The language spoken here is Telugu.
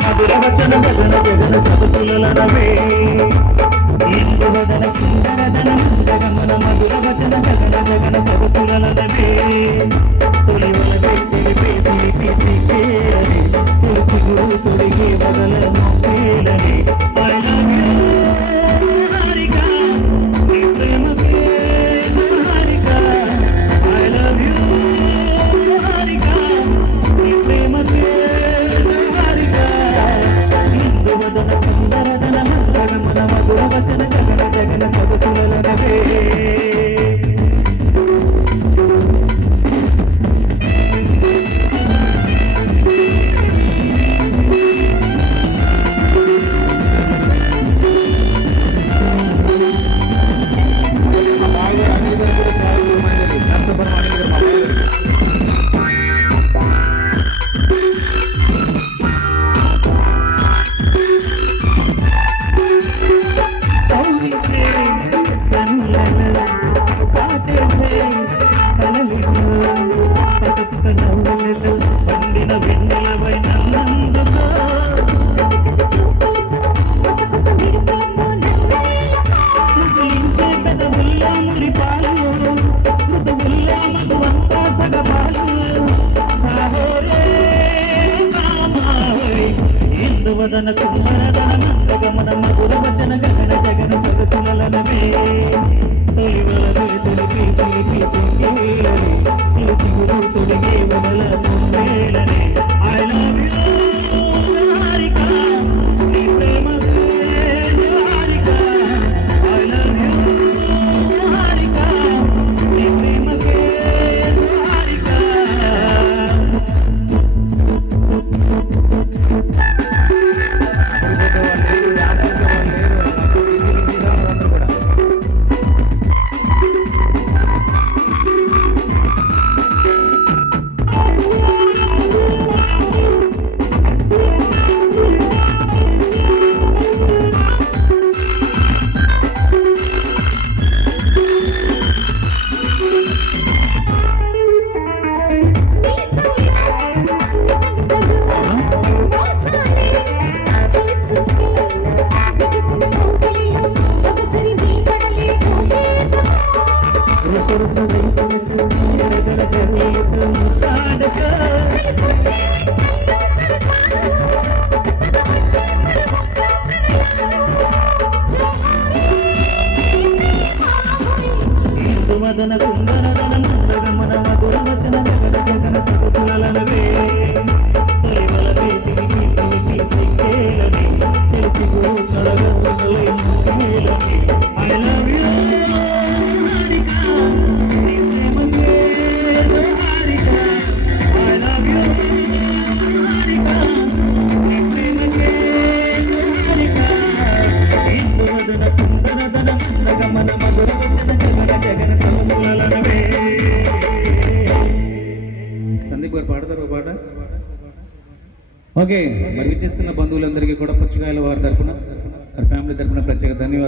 మధుర వచన జగన జగన సరసులనవే ఇందువదన కిందరదన మందగమన మధుర వచన జగన జగన సరసులనవే తొలి వలవే తెలిపే సిలిపి సికేలని తులసి గురు తొలిగే వదల మొక్కేలని I love you హారిక నీ ప్రేమకే Harika I love you Harika నీ ప్రేమకే హారిక ఇందువదన కిందరదన మందగమన మధుర వచన జగన జగన సరసులనవే పండిన వెన్నెలవై నన్నందుకో ముగిలించే పెదవుల్లో మురిపాలు మృదువుల్లో మధువంతా సగపాలు సాహోరే కామావై ఇందువదన కుమ్మరదన మందగమన మధుర వచన గగన జగన సరసులనవే తొలివలవే తొలిపి సిలిపి సింగేలని చిలిపి గురు తొలిగే వదల పొందేలని I love you హారిక నీ ప్రేమకే Harika I love you Harika నీ ప్రేమకే హారిక మదన కుందనదన మందగమన మధుర వచన జగన జగన సరసులనవే తొలివలవే తిరిగి తిరిగి సిగ్గేలని తెలిసి గురు తొడగలై ముక్కేలని I love you హారిక నీ ప్రేమకే Harika I love you Harika నీ ప్రేమకే హారిక ఇందువదన కుందనదన మందగమన మధుర వచన జగన జగన సరసులనవే సందీప్ గారు పాడతారు ఒక పాట ఓకే మరి చేస్తున్న బంధువులందరికీ కూడా పుచ్చకాయల వారి తరపున ఫ్యామిలీ తరపున ప్రత్యేక ధన్యవాదాలు